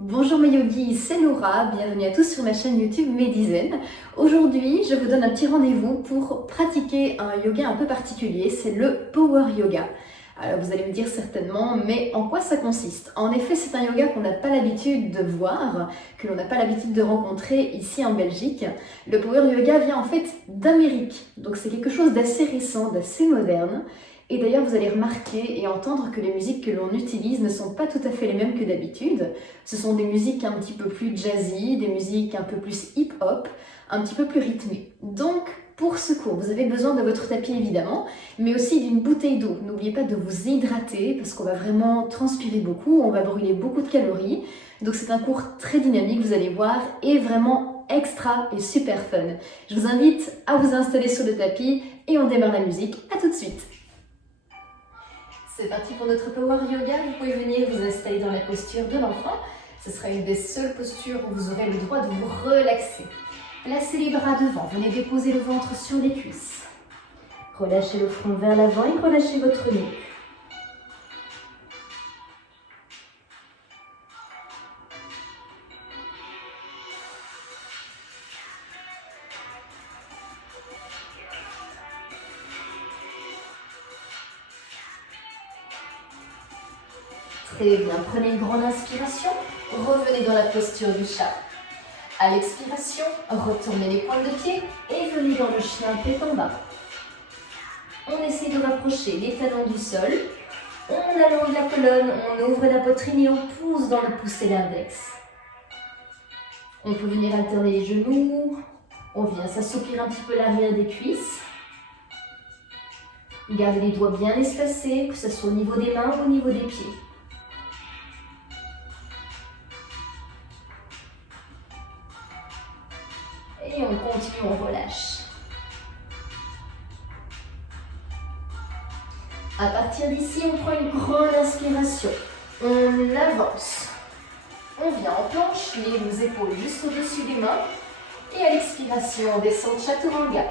Bonjour mes yogis, c'est Laura, bienvenue à tous sur ma chaîne YouTube Medizen. Aujourd'hui, je vous donne un petit rendez-vous pour pratiquer un yoga un peu particulier, c'est le Power Yoga. Alors vous allez me dire certainement, mais en quoi ça consiste? En effet, c'est un yoga qu'on n'a pas l'habitude de voir, que l'on n'a pas l'habitude de rencontrer ici en Belgique. Le Power Yoga vient en fait d'Amérique, donc c'est quelque chose d'assez récent, d'assez moderne. Et d'ailleurs, vous allez remarquer et entendre que les musiques que l'on utilise ne sont pas tout à fait les mêmes que d'habitude. Ce sont des musiques un petit peu plus jazzy, des musiques un peu plus hip-hop, un petit peu plus rythmées. Donc, pour ce cours, vous avez besoin de votre tapis évidemment, mais aussi d'une bouteille d'eau. N'oubliez pas de vous hydrater parce qu'on va vraiment transpirer beaucoup, on va brûler beaucoup de calories. Donc c'est un cours très dynamique, vous allez voir, et vraiment extra et super fun. Je vous invite à vous installer sur le tapis et on démarre la musique. À tout de suite. C'est parti pour notre Power Yoga. Vous pouvez venir vous installer dans la posture de l'enfant. Ce sera une des seules postures où vous aurez le droit de vous relaxer. Placez les bras devant, venez déposer le ventre sur les cuisses. Relâchez le front vers l'avant et relâchez votre nuque. Très bien, prenez une grande inspiration, revenez dans la posture du chat. À l'expiration, retournez les pointes de pied et venez dans le chien tête en bas. On essaie de rapprocher les talons du sol. On allonge la colonne, on ouvre la poitrine et on pousse dans le pouce et l'index. On peut venir alterner les genoux. On vient s'assouplir un petit peu l'arrière des cuisses. Gardez les doigts bien espacés, que ce soit au niveau des mains ou au niveau des pieds. Et on continue, on relâche. À partir d'ici, on prend une grande inspiration. On avance. On vient en planche, les épaules juste au-dessus des mains. Et à l'expiration, on descend chaturanga.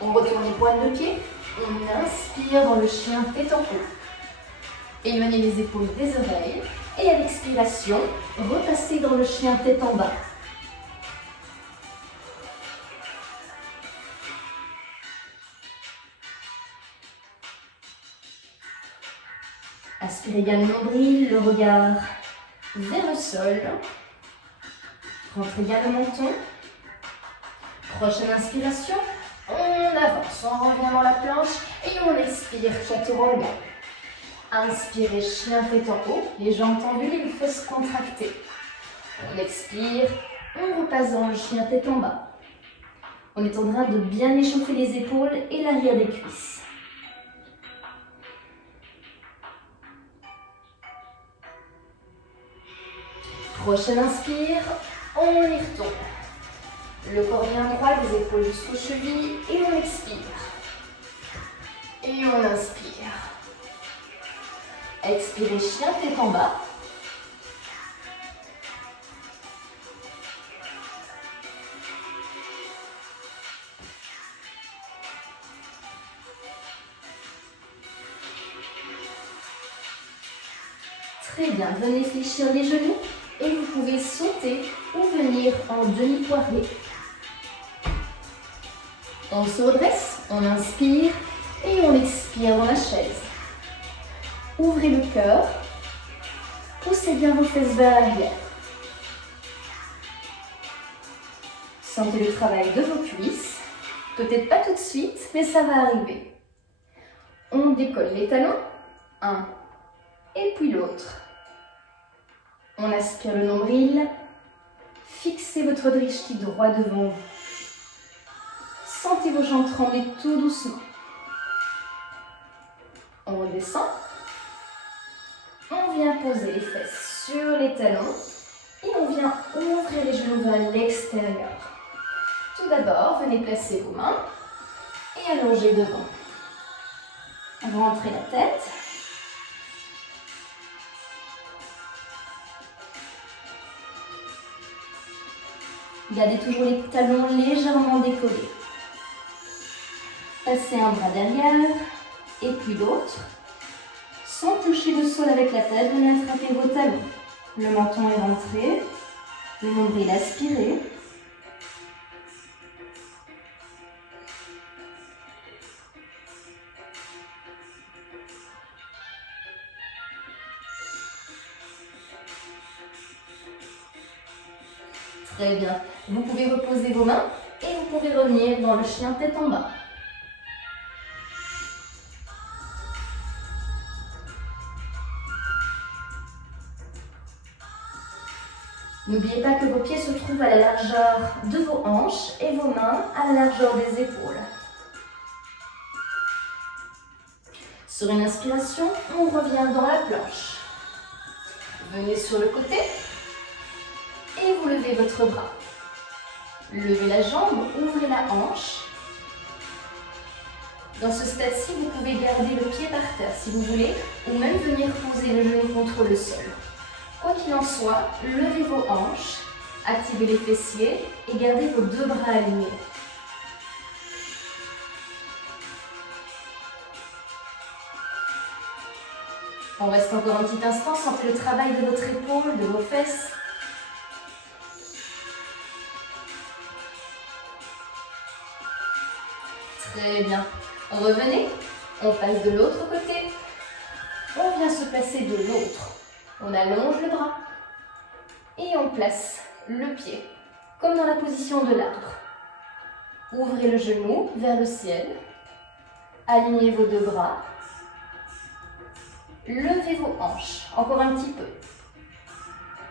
On retourne les pointes de pied. On inspire dans le chien tête en haut. Éloignez les épaules des oreilles. Et à l'expiration, repassez dans le chien tête en bas. Aspirez bien le nombril, le regard vers le sol. Rentrez bien le menton. Prochaine inspiration, on avance, on revient dans la planche et on expire chaturanga. Inspirez, chien tête en haut, les jambes tendues, les fesses contractées. On expire, on repasse dans le chien tête en bas. On est en train de bien échauffer les épaules et l'arrière des cuisses. Prochaine inspire, on y retourne. Le corps bien droit, les épaules jusqu'aux chevilles et on expire. Et on inspire. Expirez, chien tête en bas. Très bien, venez fléchir les genoux. Et vous pouvez sauter ou venir en demi-poirée. On se redresse, on inspire et on expire dans la chaise. Ouvrez le cœur, poussez bien vos fesses vers l'arrière. Sentez le travail de vos cuisses. Peut-être pas tout de suite, mais ça va arriver. On décolle les talons, un et puis l'autre. On aspire le nombril, fixez votre drishti droit devant vous. Sentez vos jambes trembler tout doucement. On redescend. On vient poser les fesses sur les talons et on vient ouvrir les genoux vers l'extérieur. Tout d'abord, venez placer vos mains et allongez devant. Rentrez la tête. Gardez toujours les talons légèrement décollés. Passez un bras derrière et puis l'autre. Sans toucher le sol avec la tête, venez attraper vos talons. Le menton est rentré. Le nombril aspiré. Très bien. Vous pouvez reposer vos mains et vous pouvez revenir dans le chien tête en bas. N'oubliez pas que vos pieds se trouvent à la largeur de vos hanches et vos mains à la largeur des épaules. Sur une inspiration, on revient dans la planche. Venez sur le côté et vous levez votre bras. Levez la jambe, ouvrez la hanche. Dans ce stade-ci, vous pouvez garder le pied par terre si vous voulez, ou même venir poser le genou contre le sol. Quoi qu'il en soit, levez vos hanches, activez les fessiers et gardez vos deux bras alignés. On reste encore un petit instant, sentez le travail de votre épaule, de vos fesses. Très bien. Revenez, on passe de l'autre côté. On vient se placer de l'autre. On allonge le bras et on place le pied, comme dans la position de l'arbre. Ouvrez le genou vers le ciel. Alignez vos deux bras. Levez vos hanches, encore un petit peu.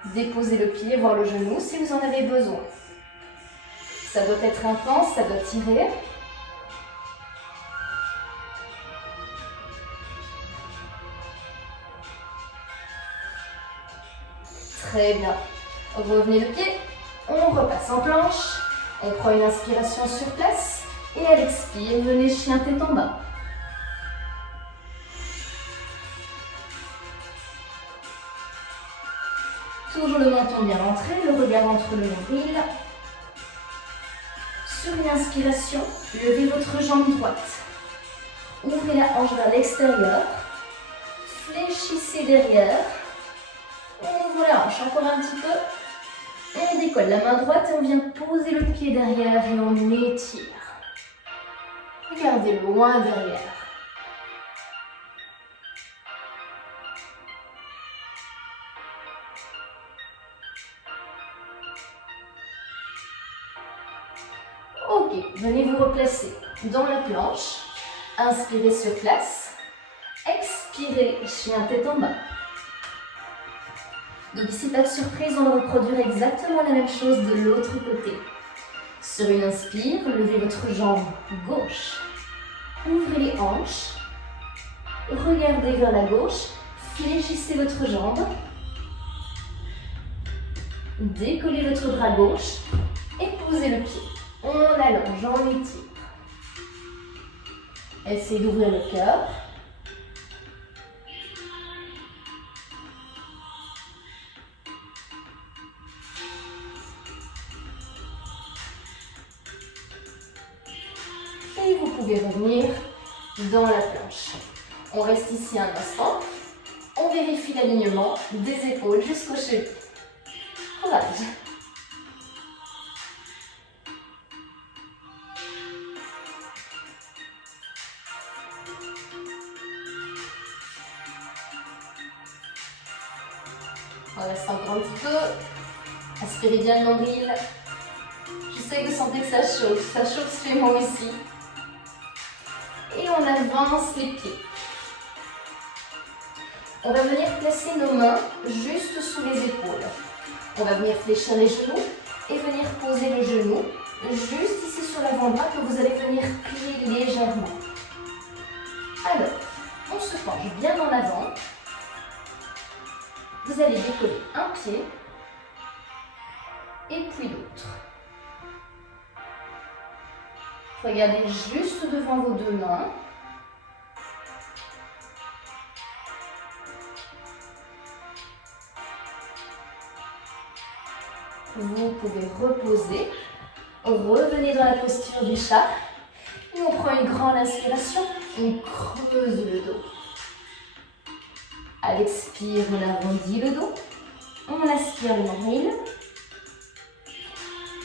Déposez le pied, voire le genou si vous en avez besoin. Ça doit être intense, ça doit tirer. Très bien. Revenez le pied, on repasse en planche, on prend une inspiration sur place et à l'expire, venez chien tête en bas. Toujours le menton bien rentré, le regard entre le nombril. Sur une inspiration, levez votre jambe droite. Ouvrez la hanche vers l'extérieur. Fléchissez derrière. On ouvre la hanche encore un petit peu. On décolle la main droite et on vient poser le pied derrière et on étire. Regardez loin derrière. Ok, venez vous replacer dans la planche. Inspirez sur place. Expirez, chien tête en bas. Donc ici, pas de surprise, on va reproduire exactement la même chose de l'autre côté. Sur une inspire, levez votre jambe gauche. Ouvrez les hanches. Regardez vers la gauche. Fléchissez votre jambe. Décollez votre bras gauche et posez le pied. On allonge, on étire. Essayez d'ouvrir le cœur. Et vous pouvez revenir dans la planche. On reste ici un instant. On vérifie l'alignement des épaules jusqu'aux chevilles. Courage. On reste encore un petit peu. Aspirez bien le nombril. Je sais que vous sentez que ça chauffe chez moi aussi. Et on avance les pieds. On va venir placer nos mains juste sous les épaules. On va venir fléchir les genoux et venir poser le genou juste ici sur l'avant-bras que vous allez venir plier légèrement. Alors, on se penche bien en avant. Vous allez décoller un pied et puis l'autre. Regardez juste devant vos deux mains. Vous pouvez reposer. Revenez dans la posture du chat. Et on prend une grande inspiration. On creuse le dos. À l'expire, on arrondit le dos. On aspire le nombril.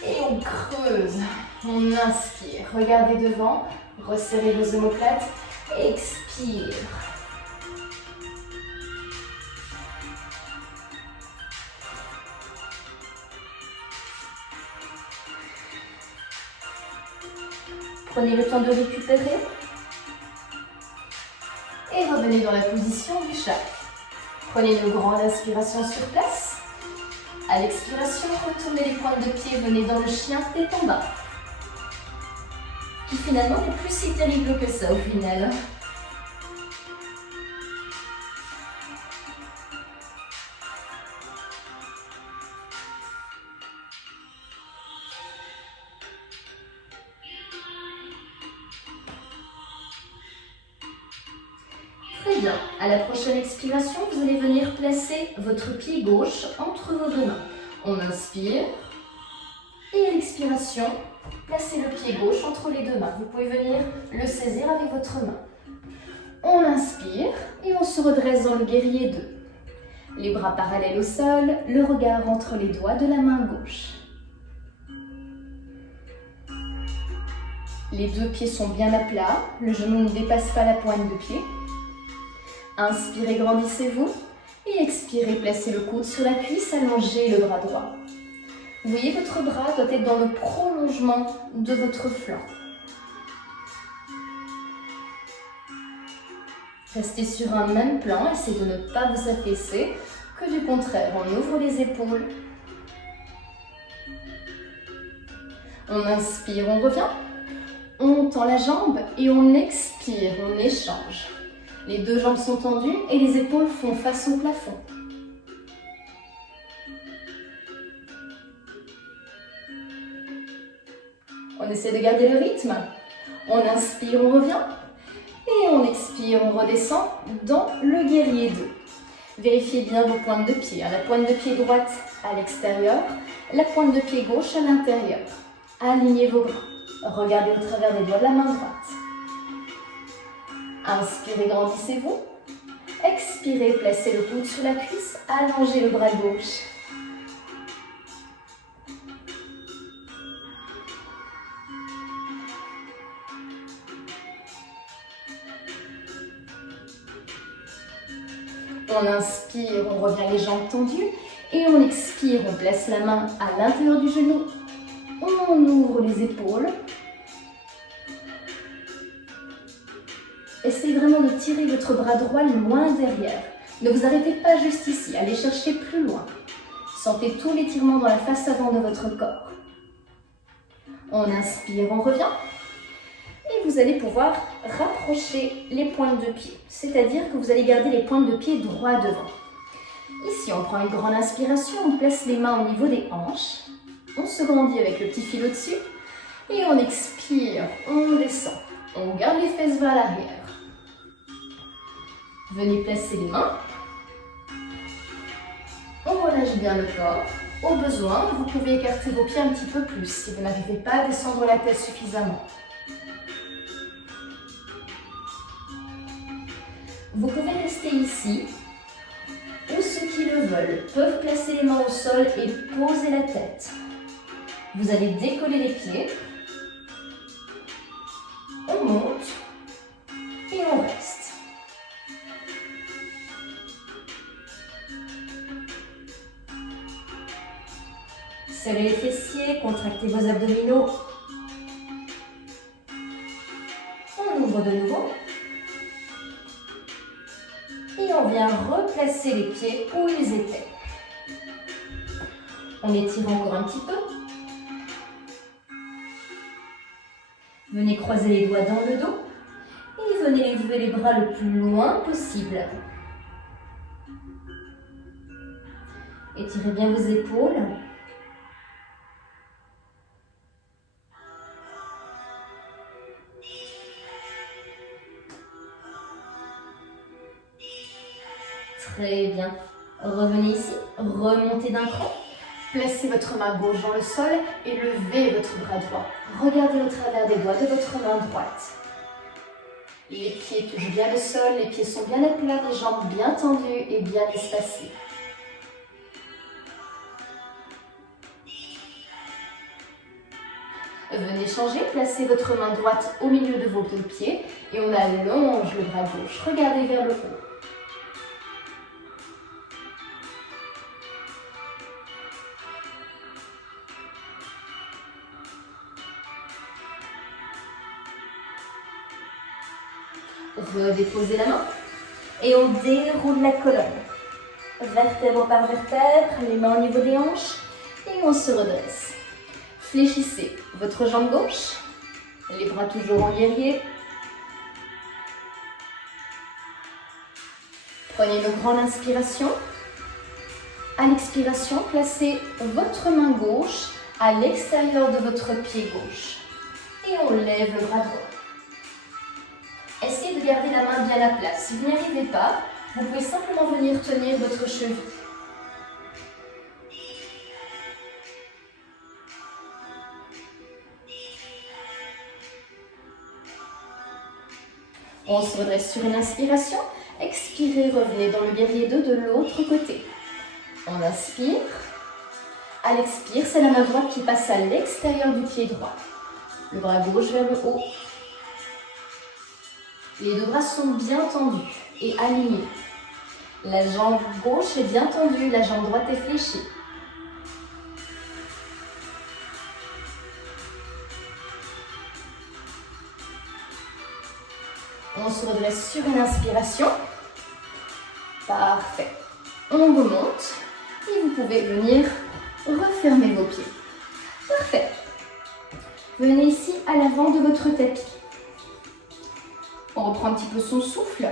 Et on creuse. On inspire. Regardez devant. Resserrez vos omoplates. Expire. Prenez le temps de récupérer. Et revenez dans la position du chat. Prenez une grande inspiration sur place. À l'expiration, retournez les pointes de pied, venez dans le chien tête en bas. Qui finalement n'est plus si terrible que ça au final. Très bien. À la prochaine expiration, vous allez venir placer votre pied gauche entre vos deux mains. On inspire. Et à l'expiration, placez le pied gauche entre les deux mains. Vous pouvez venir le saisir avec votre main. On inspire et on se redresse dans le guerrier 2. Les bras parallèles au sol, le regard entre les doigts de la main gauche. Les deux pieds sont bien à plat, le genou ne dépasse pas la pointe de pied. Inspirez, grandissez-vous et expirez, placez le coude sur la cuisse, allongez le bras droit. Vous voyez, votre bras doit être dans le prolongement de votre flanc. Restez sur un même plan, essayez de ne pas vous affaisser, que du contraire, on ouvre les épaules. On inspire, on revient. On tend la jambe et on expire, on échange. Les deux jambes sont tendues et les épaules font face au plafond. On essaie de garder le rythme. On inspire, on revient. Et on expire, on redescend dans le guerrier 2. Vérifiez bien vos pointes de pied. La pointe de pied droite à l'extérieur, la pointe de pied gauche à l'intérieur. Alignez vos bras. Regardez au travers des doigts de la main droite. Inspirez, grandissez-vous. Expirez, placez le coude sur la cuisse, allongez le bras gauche. On inspire, on revient les jambes tendues. Et on expire, on place la main à l'intérieur du genou. On ouvre les épaules. Essayez vraiment de tirer votre bras droit loin derrière. Ne vous arrêtez pas juste ici, allez chercher plus loin. Sentez tout l'étirement dans la face avant de votre corps. On inspire, on revient. Et vous allez pouvoir rapprocher les pointes de pied. C'est-à-dire que vous allez garder les pointes de pied droit devant. Ici, on prend une grande inspiration, on place les mains au niveau des hanches. On se grandit avec le petit fil au-dessus. Et on expire, on descend. On garde les fesses vers l'arrière. Venez placer les mains. On relâche bien le corps. Au besoin, vous pouvez écarter vos pieds un petit peu plus si vous n'arrivez pas à descendre la tête suffisamment. Vous pouvez rester ici, ou ceux qui le veulent peuvent placer les mains au sol et poser la tête. Vous allez décoller les pieds. On monte et on reste. Serrez les fessiers, contractez vos abdominaux. On ouvre de nouveau. Et on vient replacer les pieds où ils étaient. On étire encore un petit peu. Venez croiser les doigts dans le dos. Et venez lever les bras le plus loin possible. Étirez bien vos épaules. Très bien. Revenez ici, remontez d'un cran. Placez votre main gauche dans le sol et levez votre bras droit. Regardez au travers des doigts de votre main droite. Les pieds touchent bien le sol, les pieds sont bien à plat, les jambes bien tendues et bien espacées. Venez changer, placez votre main droite au milieu de vos deux pieds et on allonge le bras gauche. Regardez vers le haut. Redéposez la main et on déroule la colonne. Vertèbre par vertèbre, les mains au niveau des hanches et on se redresse. Fléchissez votre jambe gauche, les bras toujours en guerrier. Prenez une grande inspiration. À l'expiration, placez votre main gauche à l'extérieur de votre pied gauche et on lève le bras droit. Essayez de garder la main bien à plat. Si vous n'y arrivez pas, vous pouvez simplement venir tenir votre cheville. On se redresse sur une inspiration. Expirez, revenez dans le guerrier 2 de l'autre côté. On inspire. À l'expire, c'est la main droite qui passe à l'extérieur du pied droit. Le bras gauche vers le haut. Les deux bras sont bien tendus et alignés. La jambe gauche est bien tendue, la jambe droite est fléchie. On se redresse sur une inspiration. Parfait. On remonte et vous pouvez venir refermer vos pieds. Parfait. Venez ici à l'avant de votre tapis. On reprend un petit peu son souffle.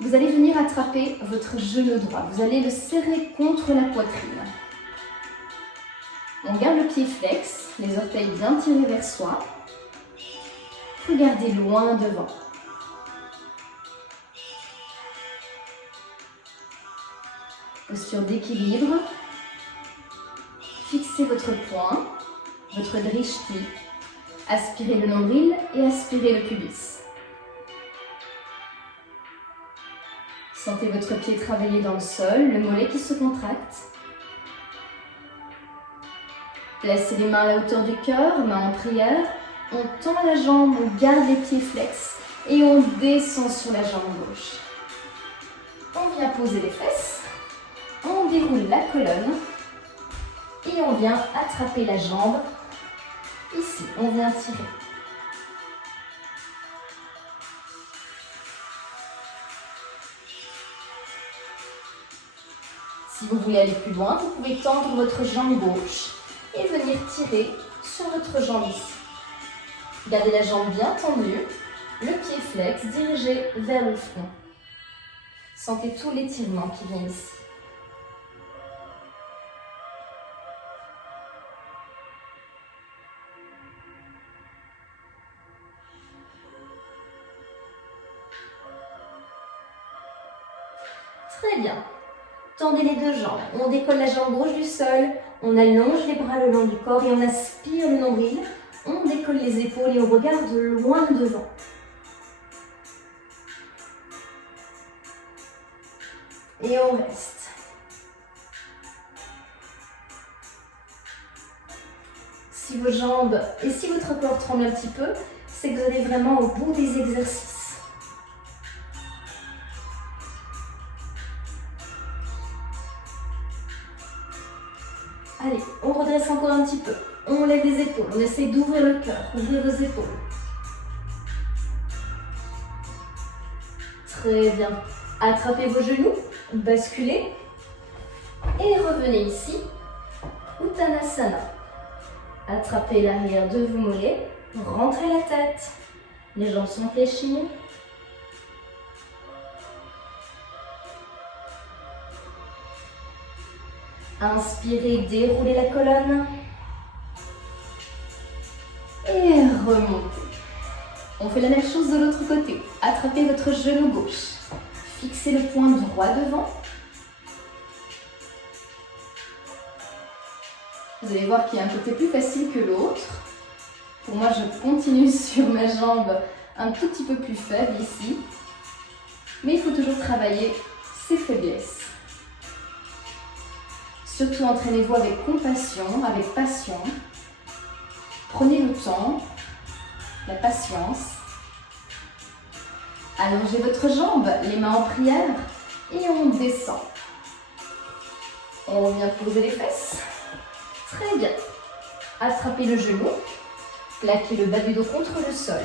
Vous allez venir attraper votre genou droit. Vous allez le serrer contre la poitrine. On garde le pied flex, les orteils bien tirés vers soi. Regardez loin devant. Posture d'équilibre. Fixez votre poing, votre drishti. Aspirez le nombril et aspirez le pubis. Sentez votre pied travailler dans le sol, le mollet qui se contracte. Placez les mains à la hauteur du cœur, mains en prière. On tend la jambe, on garde les pieds flex et on descend sur la jambe gauche. On vient poser les fesses, on déroule la colonne et on vient attraper la jambe. Ici, on vient tirer. Si vous voulez aller plus loin, vous pouvez tendre votre jambe gauche et venir tirer sur votre jambe ici. Gardez la jambe bien tendue, le pied flex dirigé vers le front. Sentez tout l'étirement qui vient ici. Très bien. Tendez les deux jambes. On décolle la jambe gauche du sol. On allonge les bras le long du corps et on aspire le nombril. On décolle les épaules et on regarde loin devant. Et on reste. Si vos jambes et si votre corps tremble un petit peu, c'est que vous allez vraiment au bout des exercices. Allez, on redresse encore un petit peu. On lève les épaules, on essaie d'ouvrir le cœur, ouvrir vos épaules. Très bien. Attrapez vos genoux, basculez et revenez ici. Uttanasana. Attrapez l'arrière de vos mollets, rentrez la tête. Les jambes sont fléchies. Inspirez, déroulez la colonne. Et remontez. On fait la même chose de l'autre côté. Attrapez votre genou gauche. Fixez le poing droit devant. Vous allez voir qu'il y a un côté plus facile que l'autre. Pour moi, je continue sur ma jambe un tout petit peu plus faible ici. Mais il faut toujours travailler ses faiblesses. Surtout entraînez-vous avec compassion, avec passion. Prenez le temps, la patience. Allongez votre jambe, les mains en prière et on descend. On vient poser les fesses. Très bien. Attrapez le genou, plaquez le bas du dos contre le sol.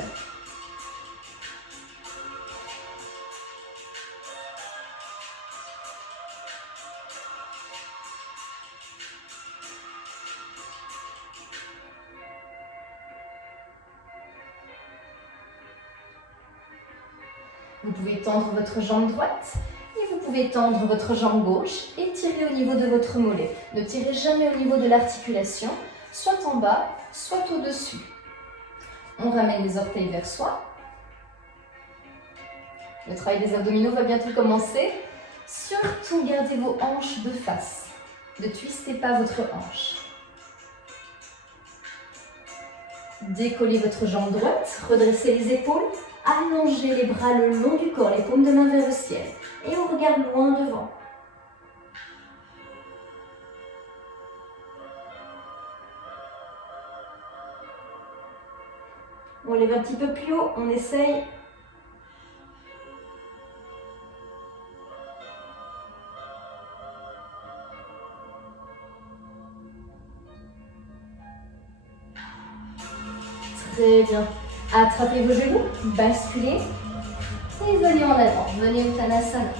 Vous pouvez tendre votre jambe droite et vous pouvez tendre votre jambe gauche et tirer au niveau de votre mollet. Ne tirez jamais au niveau de l'articulation, soit en bas, soit au-dessus. On ramène les orteils vers soi. Le travail des abdominaux va bientôt commencer. Surtout, gardez vos hanches de face. Ne twistez pas votre hanche. Décollez votre jambe droite, redressez les épaules. Allongez les bras le long du corps, les paumes de main vers le ciel. Et on regarde loin devant. On lève un petit peu plus haut, on essaye. Très bien. Attrapez vos genoux, basculez et venez en avant. Venez Uttanasana.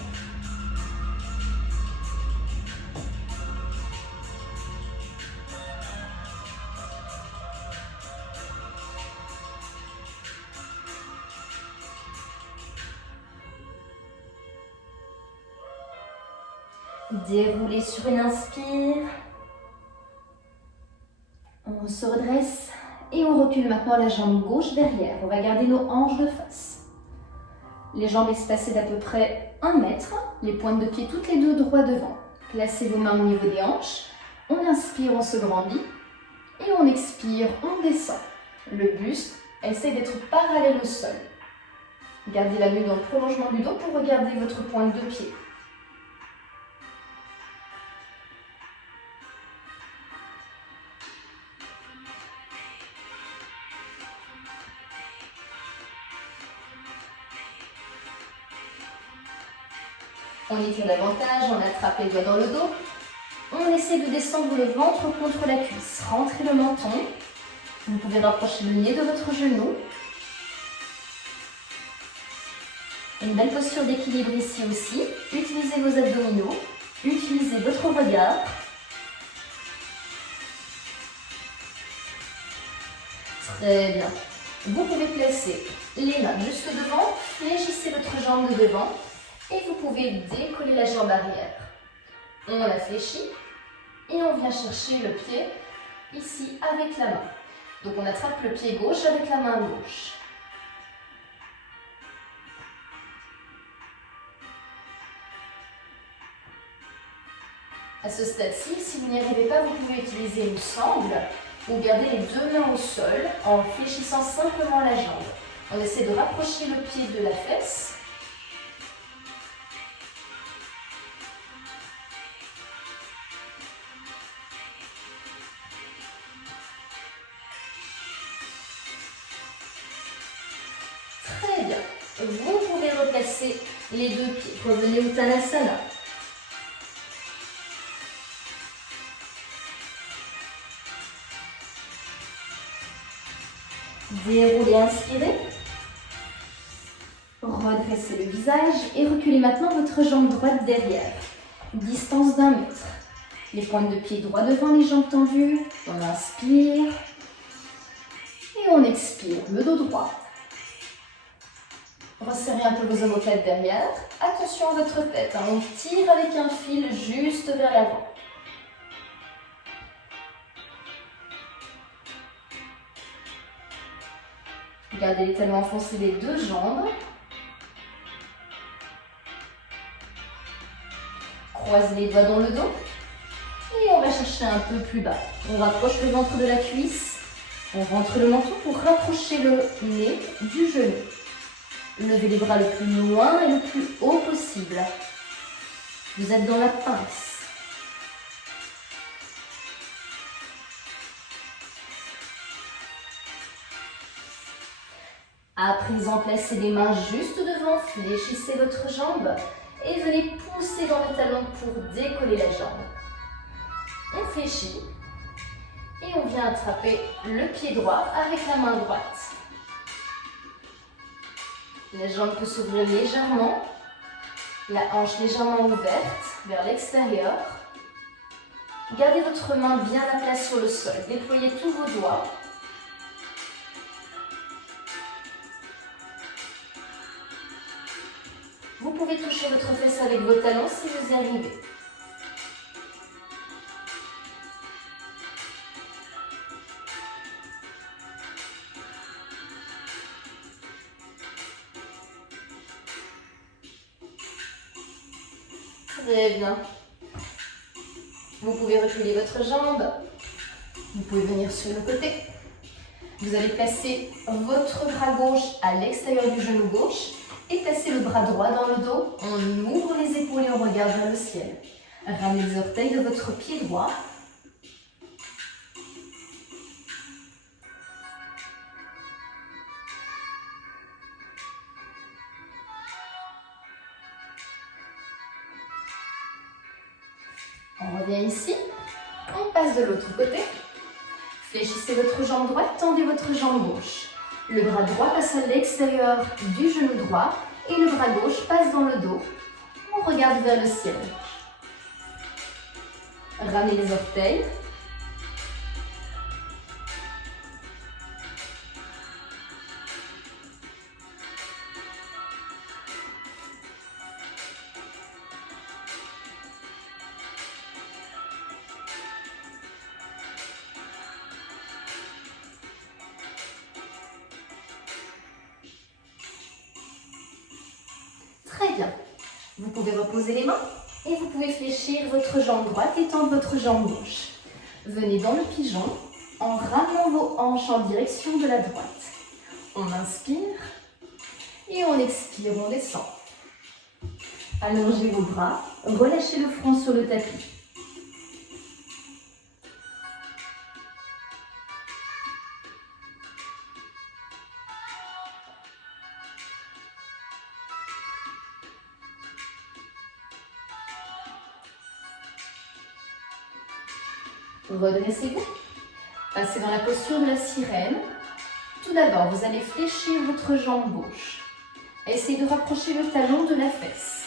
Déroulez sur une inspire. On se redresse. Et on recule maintenant la jambe gauche derrière. On va garder nos hanches de face. Les jambes espacées d'à peu près 1 mètre. Les pointes de pied toutes les deux droit devant. Placez vos mains au niveau des hanches. On inspire, on se grandit. Et on expire, on descend. Le buste essaie d'être parallèle au sol. Gardez la nuque dans le prolongement du dos pour regarder votre pointe de pied. On étire davantage, on attrape les doigts dans le dos. On essaie de descendre le ventre contre la cuisse. Rentrez le menton. Vous pouvez rapprocher le nez de votre genou. Une belle posture d'équilibre ici aussi. Utilisez vos abdominaux. Utilisez votre regard. Très bien. Vous pouvez placer les mains juste devant. Fléchissez votre jambe de devant. Et vous pouvez décoller la jambe arrière. On la fléchit et on vient chercher le pied ici avec la main. Donc on attrape le pied gauche avec la main gauche. À ce stade-ci, si vous n'y arrivez pas, vous pouvez utiliser une sangle ou garder les deux mains au sol en fléchissant simplement la jambe. On essaie de rapprocher le pied de la fesse. Très bien. Vous pouvez replacer les deux pieds. Revenez Uttanasana. Déroulez, inspirez. Redressez le visage et reculez maintenant votre jambe droite derrière. Distance d'1 mètre. Les pointes de pied droit devant, les jambes tendues. On inspire. Et on expire, le dos droit. Resserrez un peu vos omoplates derrière. Attention à votre tête. On tire avec un fil juste vers l'avant. Gardez l'étalement enfoncé les deux jambes. Croisez les doigts dans le dos. Et on va chercher un peu plus bas. On rapproche le ventre de la cuisse. On rentre le menton pour rapprocher le nez du genou. Levez les bras le plus loin et le plus haut possible. Vous êtes dans la pince. À présent, placez les mains juste devant, fléchissez votre jambe et venez pousser dans le talon pour décoller la jambe. On fléchit et on vient attraper le pied droit avec la main droite. La jambe peut s'ouvrir légèrement, la hanche légèrement ouverte vers l'extérieur. Gardez votre main bien à plat sur le sol, déployez tous vos doigts. Vous pouvez toucher votre fesse avec vos talons si vous y arrivez. Très bien. Vous pouvez reculer votre jambe. Vous pouvez venir sur le côté. Vous allez placer votre bras gauche à l'extérieur du genou gauche et placer le bras droit dans le dos. On ouvre les épaules et on regarde vers le ciel. Ramenez les orteils de votre pied droit. On revient ici. On passe de l'autre côté. Fléchissez votre jambe droite, tendez votre jambe gauche. Le bras droit passe à l'extérieur du genou droit et le bras gauche passe dans le dos. On regarde vers le ciel. Ramenez les orteils. Très bien. Vous pouvez reposer les mains et vous pouvez fléchir votre jambe droite et tendre votre jambe gauche. Venez dans le pigeon en ramenant vos hanches en direction de la droite. On inspire et on expire, on descend. Allongez vos bras, relâchez le front sur le tapis. Redressez-vous. Passez dans la posture de la sirène. Tout d'abord, vous allez fléchir votre jambe gauche. Essayez de rapprocher le talon de la fesse.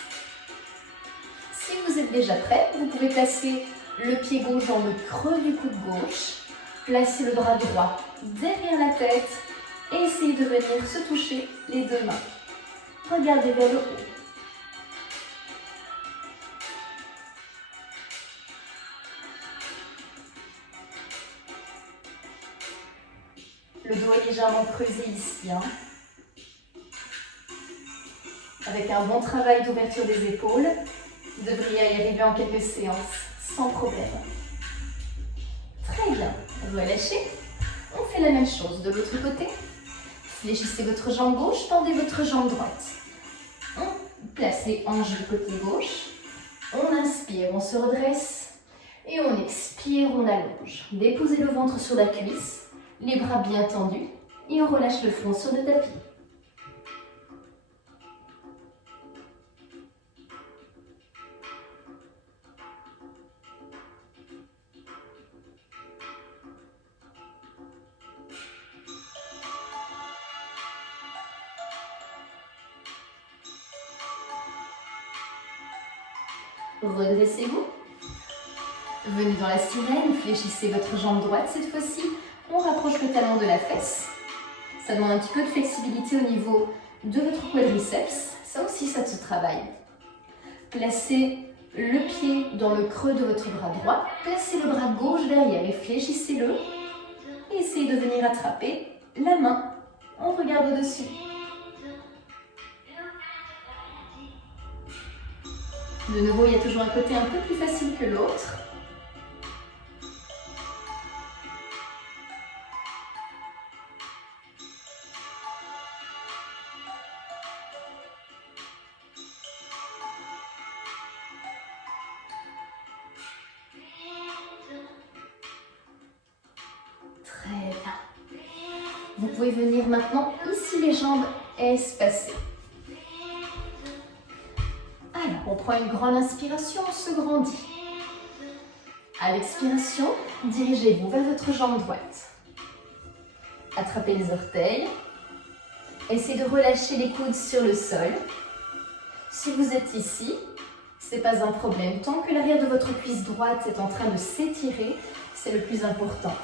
Si vous êtes déjà prêt, vous pouvez placer le pied gauche dans le creux du coude gauche. Placez le bras droit derrière la tête et essayez de venir se toucher les deux mains. Regardez vers le haut. Le dos est légèrement creusé ici. Avec un bon travail d'ouverture des épaules, vous devriez y arriver en quelques séances, sans problème. Très bien. Relâchez. On fait la même chose de l'autre côté. Fléchissez votre jambe gauche, tendez votre jambe droite. On place les hanches du côté gauche. On inspire, on se redresse. Et on expire, on allonge. Déposez le ventre sur la cuisse. Les bras bien tendus et on relâche le front sur le tapis. Redressez-vous. Venez dans la sirène, fléchissez votre jambe droite cette fois-ci. On rapproche le talon de la fesse. Ça demande un petit peu de flexibilité au niveau de votre quadriceps. Ça aussi, ça se travaille. Placez le pied dans le creux de votre bras droit. Placez le bras gauche derrière et fléchissez-le. Et essayez de venir attraper la main. On regarde au-dessus. De nouveau, il y a toujours un côté un peu plus facile que l'autre. Très bien. Vous pouvez venir maintenant ici les jambes espacées. Alors, on prend une grande inspiration, on se grandit. À l'expiration, dirigez-vous vers votre jambe droite. Attrapez les orteils. Essayez de relâcher les coudes sur le sol. Si vous êtes ici, ce n'est pas un problème. Tant que l'arrière de votre cuisse droite est en train de s'étirer, c'est le plus important.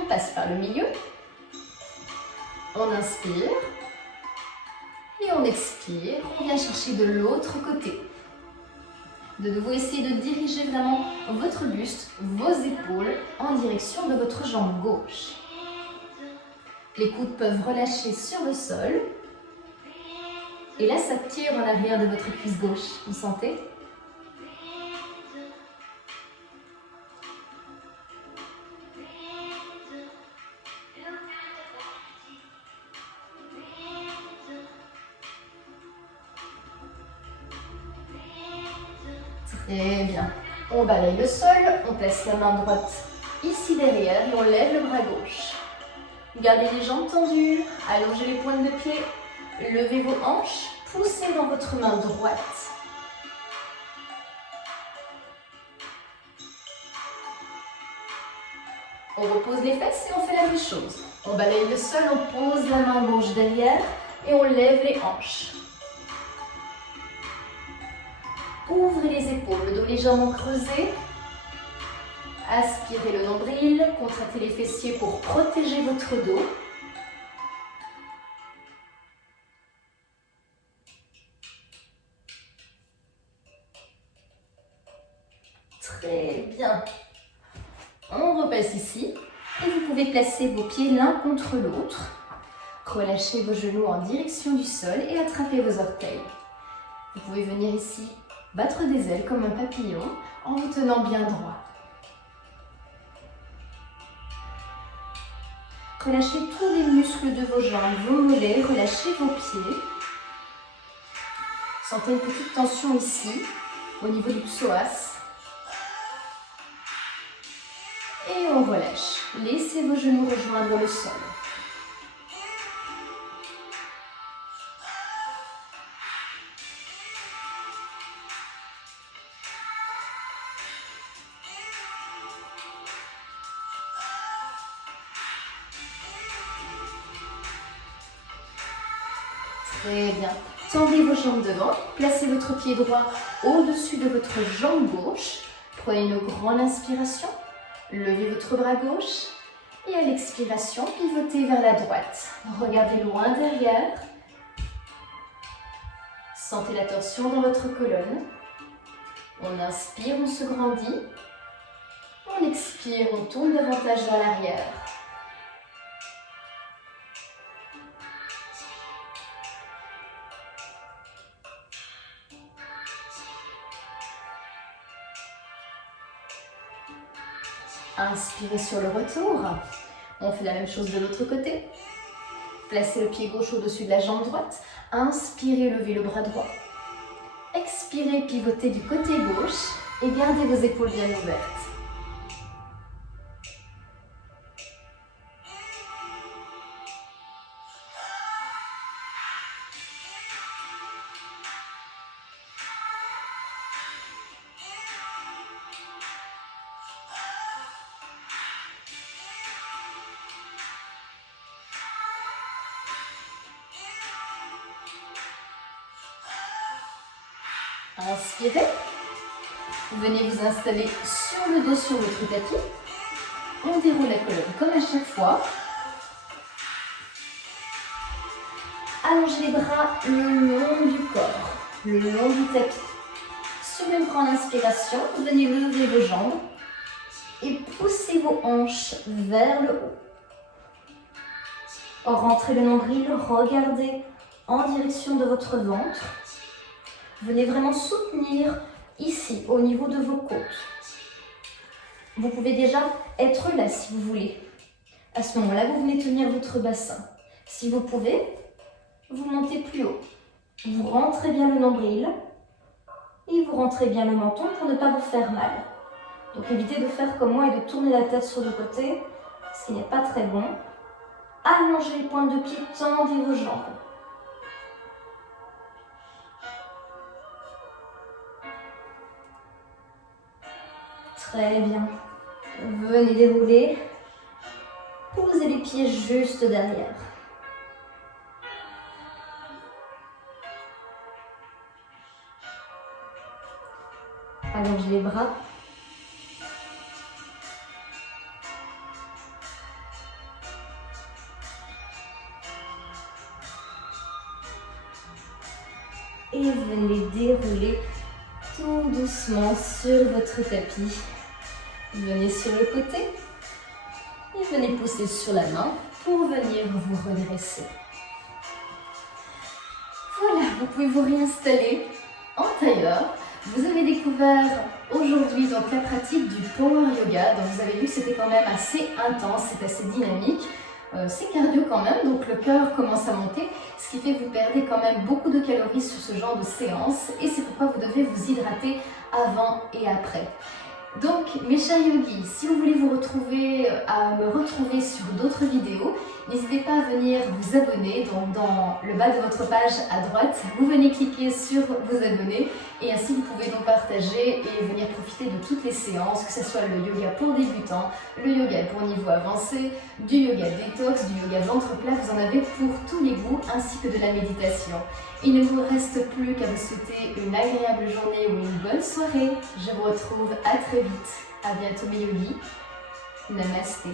On passe par le milieu. On inspire. Et on expire. On vient chercher de l'autre côté. De nouveau, essayez de diriger vraiment votre buste, vos épaules en direction de votre jambe gauche. Les coudes peuvent relâcher sur le sol. Et là, ça tire en arrière de votre cuisse gauche. Vous sentez ? Très bien. On balaye le sol, on place la main droite ici derrière et on lève le bras gauche. Gardez les jambes tendues, allongez les pointes de pied, levez vos hanches, poussez dans votre main droite. On repose les fesses et on fait la même chose. On balaye le sol, on pose la main gauche derrière et on lève les hanches. Ouvrez les épaules, le dos légèrement creusé. Aspirez le nombril, contractez les fessiers pour protéger votre dos. Très bien. On repasse ici et vous pouvez placer vos pieds l'un contre l'autre. Relâchez vos genoux en direction du sol et attrapez vos orteils. Vous pouvez venir ici battre des ailes comme un papillon en vous tenant bien droit. Relâchez tous les muscles de vos jambes, vos mollets, relâchez vos pieds. Sentez une petite tension ici, au niveau du psoas. Et on relâche. Laissez vos genoux rejoindre le sol. Très bien. Tendez vos jambes devant. Placez votre pied droit au-dessus de votre jambe gauche. Prenez une grande inspiration. Levez votre bras gauche. Et à l'expiration, pivotez vers la droite. Regardez loin derrière. Sentez la torsion dans votre colonne. On inspire, on se grandit. On expire, on tourne davantage vers l'arrière. Inspirez sur le retour. On fait la même chose de l'autre côté. Placez le pied gauche au-dessus de la jambe droite. Inspirez, levez le bras droit. Expirez, pivotez du côté gauche et gardez vos épaules bien ouvertes. Inspirez. Venez vous installer sur le dos sur votre tapis. On déroule la colonne comme à chaque fois. Allongez les bras le long du corps, le long du tapis. Sur une grande inspiration, venez lever vos jambes et poussez vos hanches vers le haut. Rentrez le nombril, regardez en direction de votre ventre. Venez vraiment soutenir ici, au niveau de vos côtes. Vous pouvez déjà être là si vous voulez. À ce moment-là, vous venez tenir votre bassin. Si vous pouvez, vous montez plus haut. Vous rentrez bien le nombril et vous rentrez bien le menton pour ne pas vous faire mal. Donc évitez de faire comme moi et de tourner la tête sur le côté, ce qui n'est pas très bon. Allongez les pointes de pied, tendez vos jambes. Très bien. Venez dérouler. Posez les pieds juste derrière. Allongez les bras. Et venez dérouler tout doucement sur votre tapis. Venez sur le côté et venez pousser sur la main pour venir vous redresser. Voilà, vous pouvez vous réinstaller en tailleur. Vous avez découvert aujourd'hui donc la pratique du Power Yoga. Donc vous avez vu que c'était quand même assez intense, c'est assez dynamique. C'est cardio quand même, donc le cœur commence à monter, ce qui fait que vous perdez quand même beaucoup de calories sur ce genre de séance et c'est pourquoi vous devez vous hydrater avant et après. Donc mes chers yogis, si vous voulez me retrouver sur d'autres vidéos, n'hésitez pas à venir vous abonner. Donc dans le bas de votre page à droite, vous venez cliquer sur vous abonner et ainsi vous pouvez donc partager et venir profiter de toutes les séances, que ce soit le yoga pour débutants, le yoga pour niveau avancé, du yoga détox, du yoga ventre plat, vous en avez pour tous les goûts ainsi que de la méditation. Il ne vous reste plus qu'à vous souhaiter une agréable journée ou une bonne soirée. Je vous retrouve à très vite. À bientôt mes yogis. Namasté.